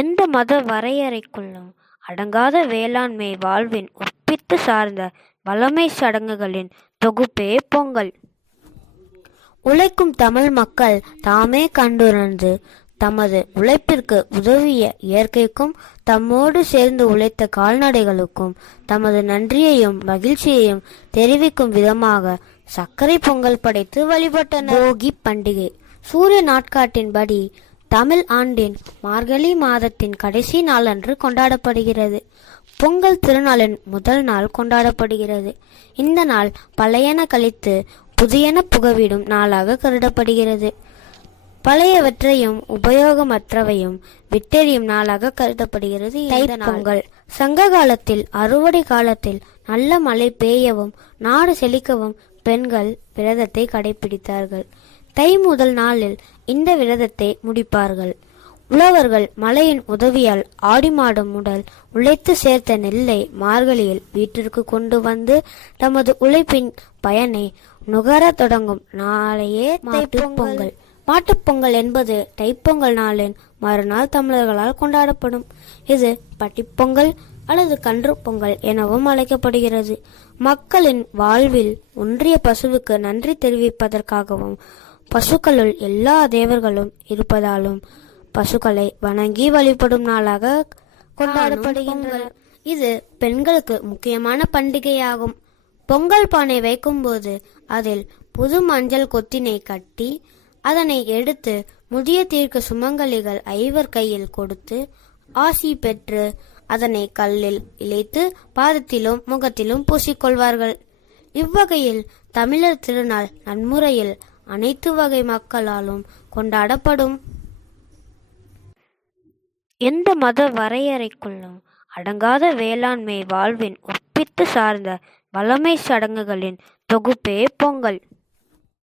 எந்த மத வரையறைக்குள்ளும் அடங்காத வேளாண்மை வாழ்வின் ஒப்பித்து சார்ந்த வளமை சடங்குகளின் தொகுப்பே பொங்கல். உழைக்கும் தமிழ் மக்கள் தாமே கண்டுணர்ந்து தமது உழைப்பிற்கு உதவிய இயற்கைக்கும் தம்மோடு சேர்ந்து உழைத்த கால்நடைகளுக்கும் தமது நன்றியையும் மகிழ்ச்சியையும் தெரிவிக்கும் விதமாக சர்க்கரை பொங்கல் படைத்து வழிபட்டனர். போகி பண்டிகை சூரிய நாட்காட்டின்படி தமிழ் ஆண்டின் மார்கழி மாதத்தின் கடைசி நாளன்று கொண்டாடப்படுகிறது. பொங்கல் திருநாளின் முதல் நாள் கொண்டாடப்படுகிறது. இந்த நாள் பழையன கழித்து புதியன புகவிடும் நாளாக கருதப்படுகிறது. பழையவற்றையும் உபயோகமற்றவையும் விட்டெறியும் நாளாக கருதப்படுகிறது. தைப்பொங்கல் சங்க காலத்தில் அறுவடை காலத்தில் நல்ல மழை பெய்யவும் நாடு செழிக்கவும் பெண்கள் விரதத்தை கடைபிடித்தார்கள். தை முதல் நாளில் இந்த விரதத்தை முடிப்பார்கள். உழவர்கள் மழையின் உதவியால் ஆடி மாதம் முதல் உழைத்து சேர்த்த நெல்லை மார்கழியில் வீட்டிற்கு கொண்டு வந்து தமது உழைப்பின் பயனை நுகர தொடங்கும் நாளையே மாட்டுப்பொங்கல். மாட்டுப்பொங்கல் என்பது தைப்பொங்கல் நாளின் மறுநாள் தமிழர்களால் கொண்டாடப்படும். இது பட்டிப்பொங்கல் அல்லது கன்று பொங்கல் எனவும் அழைக்கப்படுகிறது. மக்களின் வாழ்வில் ஒன்றிய பசுவுக்கு நன்றி தெரிவிப்பதற்காகவும் பசுக்களுள் எல்லா தேவர்களும் இருப்பதாலும் பசுக்களை வணங்கி வழிபடும் நாளாக கொண்டாடப்படுகின்றன. இது பெண்களுக்கு முக்கியமான பண்டிகையாகும். பொங்கல் பானை வைக்கும்போது அதில் புது மஞ்சள் கொத்தினை கட்டி அதனை எடுத்து முதிய தீர்க்க சுமங்கலிகள் 5 கையில் கொடுத்து ஆசி பெற்று அதனை கல்லில் இழைத்து பாதத்திலும் முகத்திலும் பூசிக்கொள்வார்கள். இவ்வகையில் தமிழர் திருநாள் நன்முறையில் அனைத்து வகை மக்களாலும் கொண்டாடப்படும். எந்த மத வரையறைக்குள்ளும் அடங்காத வேளாண்மை வாழ்வின் ஒப்பித்து சார்ந்த வளமை சடங்குகளின் தொகுப்பே பொங்கல்.